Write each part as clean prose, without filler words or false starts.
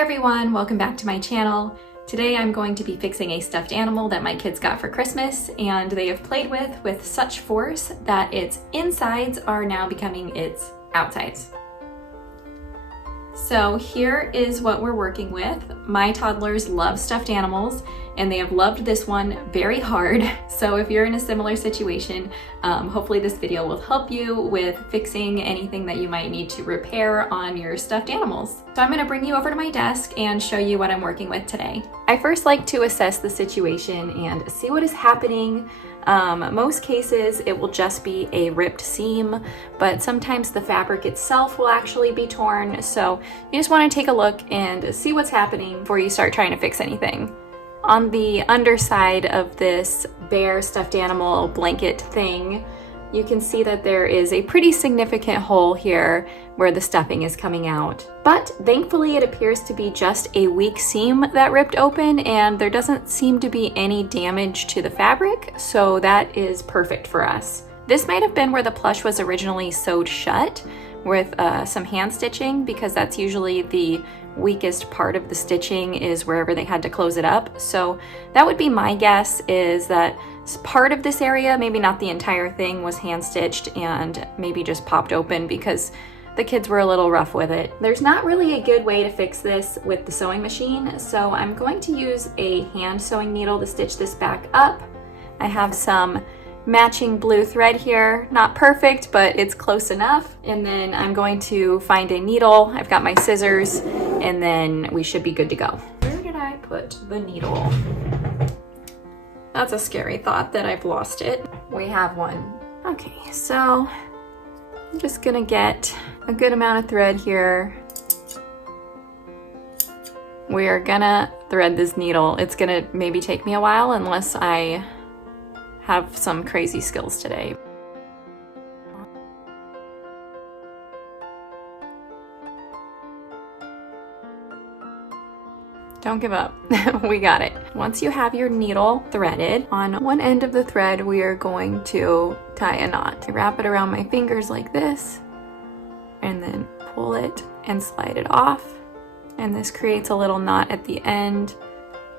Hi everyone, welcome back to my channel. Today I'm going to be fixing a stuffed animal that my kids got for Christmas and they have played with such force that its insides are now becoming its outsides. So here is what we're working with. My toddlers love stuffed animals and they have loved this one very hard. So if you're in a similar situation, hopefully this video will help you with fixing anything that you might need to repair on your stuffed animals. So I'm gonna bring you over to my desk and show you what I'm working with today. I first like to assess the situation and see what is happening. Most cases it will just be a ripped seam, but sometimes the fabric itself will actually be torn. So you just want to take a look and see what's happening before you start trying to fix anything. On the underside of this bear stuffed animal blanket thing, you can see that there is a pretty significant hole here where the stuffing is coming out. But thankfully it appears to be just a weak seam that ripped open and there doesn't seem to be any damage to the fabric, so that is perfect for us. This might have been where the plush was originally sewed shut with some hand stitching, because that's usually the weakest part of the stitching is wherever they had to close it up. So that would be my guess, is that part of this area, maybe not the entire thing, was hand stitched and maybe just popped open because the kids were a little rough with it. There's not really a good way to fix this with the sewing machine, so I'm going to use a hand sewing needle to stitch this back up. I have some matching blue thread here, not perfect, but it's close enough. And then I'm going to find a needle. I've got my scissors, and then we should be good to go. Where did I put the needle? That's a scary thought that I've lost it. We have one. Okay, so I'm just gonna get a good amount of thread here. We are gonna thread this needle. It's gonna maybe take me a while unless I have some crazy skills today. Don't give up. We got it. Once you have your needle threaded, on one end of the thread we are going to tie a knot. I wrap it around my fingers like this and then pull it and slide it off, and this creates a little knot at the end.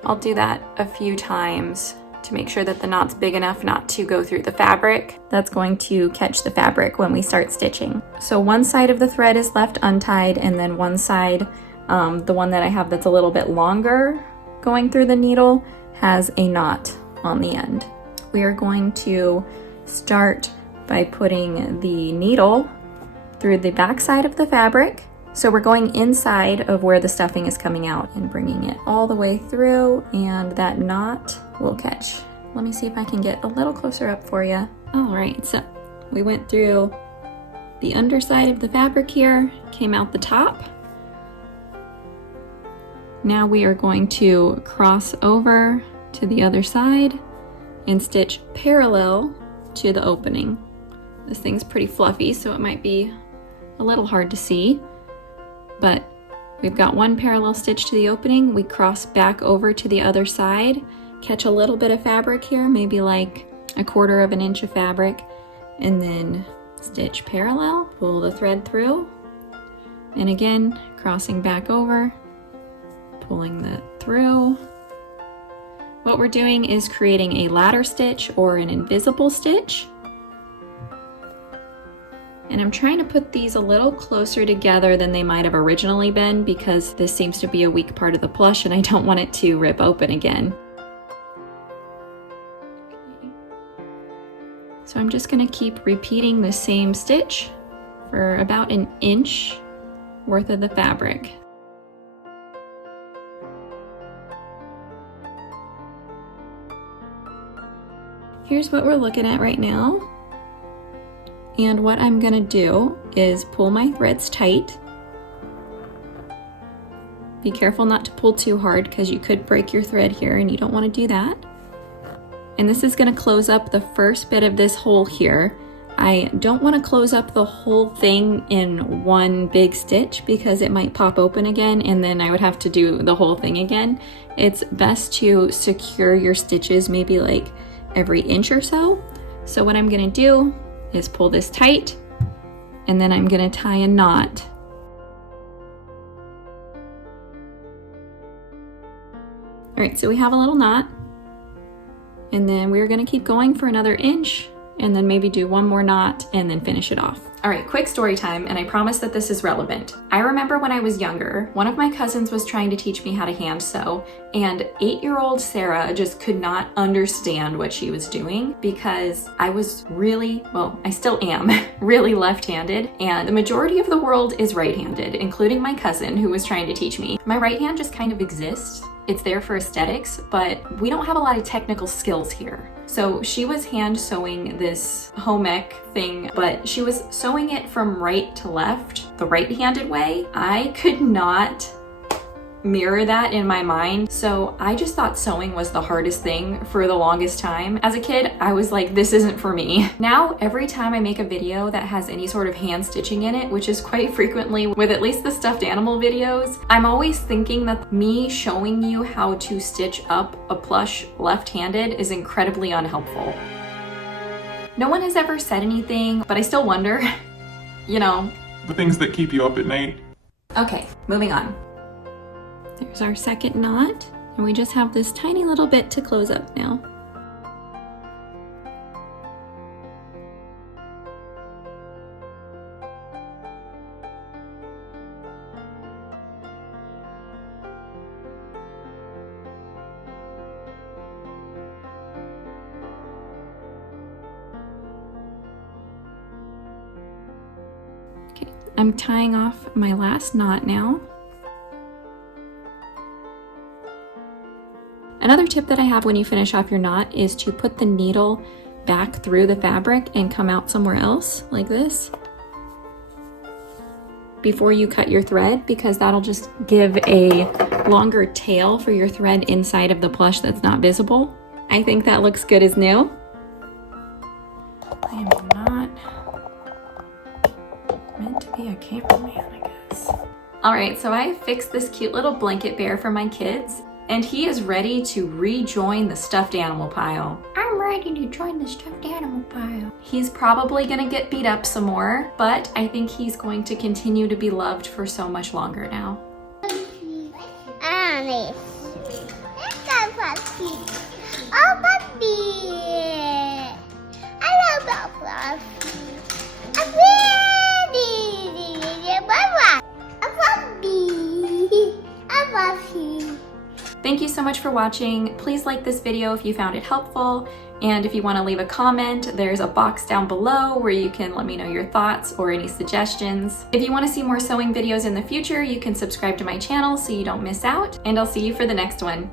I'll do that a few times to make sure that the knot's big enough not to go through the fabric. That's going to catch the fabric when we start stitching. So one side of the thread is left untied, and then one side, the one that I have that's a little bit longer going through the needle, has a knot on the end. We are going to start by putting the needle through the back side of the fabric. So we're going inside of where the stuffing is coming out and bringing it all the way through, and that knot will catch. Let me see if I can get a little closer up for you. All right, so we went through the underside of the fabric here, came out the top. Now we are going to cross over to the other side and stitch parallel to the opening. This thing's pretty fluffy, so it might be a little hard to see, but we've got one parallel stitch to the opening. We cross back over to the other side, catch a little bit of fabric here, maybe like 1/4 of an inch of fabric, and then stitch parallel, pull the thread through, and again, crossing back over, pulling that through. What we're doing is creating a ladder stitch or an invisible stitch. And I'm trying to put these a little closer together than they might have originally been, because this seems to be a weak part of the plush and I don't want it to rip open again. So I'm just gonna keep repeating the same stitch for about 1 inch worth of the fabric. Here's what we're looking at right now. And what I'm gonna do is pull my threads tight. Be careful not to pull too hard because you could break your thread here and you don't want to do that. And this is gonna close up the first bit of this hole here. I don't want to close up the whole thing in one big stitch because it might pop open again and then I would have to do the whole thing again. It's best to secure your stitches maybe like every inch or so. So what I'm gonna do is pull this tight, and then I'm gonna tie a knot All right, so we have a little knot, and then we're gonna keep going for another inch, and then maybe do one more knot and then finish it off. All right, quick story time, and I promise that this is relevant. I remember when I was younger, one of my cousins was trying to teach me how to hand sew, and 8-year-old Sarah just could not understand what she was doing because I was really, well, I still am, really left-handed, and the majority of the world is right-handed, including my cousin who was trying to teach me. My right hand just kind of exists. It's there for aesthetics, but we don't have a lot of technical skills here. So she was hand sewing this home ec thing, but she was sewing it from right to left, the right-handed way. I could not mirror that in my mind, so I just thought sewing was the hardest thing for the longest time. As a kid, I was like, this isn't for me. Now, every time I make a video that has any sort of hand stitching in it, which is quite frequently with at least the stuffed animal videos, I'm always thinking that me showing you how to stitch up a plush left-handed is incredibly unhelpful. No one has ever said anything, but I still wonder, you know. The things that keep you up at night. Okay, moving on. There's our second knot, and we just have this tiny little bit to close up now. Okay, I'm tying off my last knot now. Another tip that I have when you finish off your knot is to put the needle back through the fabric and come out somewhere else, like this, before you cut your thread, because that'll just give a longer tail for your thread inside of the plush that's not visible. I think that looks good as new. I am not meant to be a cameraman, I guess. All right, so I fixed this cute little blanket bear for my kids, and he is ready to rejoin the stuffed animal pile. I'm ready to join the stuffed animal pile. He's probably gonna get beat up some more, but I think he's going to continue to be loved for so much longer now. Annie. It's a puppy. Oh, puppy. I love that puppy. I'm ready. A puppy. A puppy. Thank you so much for watching. Please like this video if you found it helpful. And if you want to leave a comment, there's a box down below where you can let me know your thoughts or any suggestions. If you want to see more sewing videos in the future, you can subscribe to my channel so you don't miss out. And I'll see you for the next one.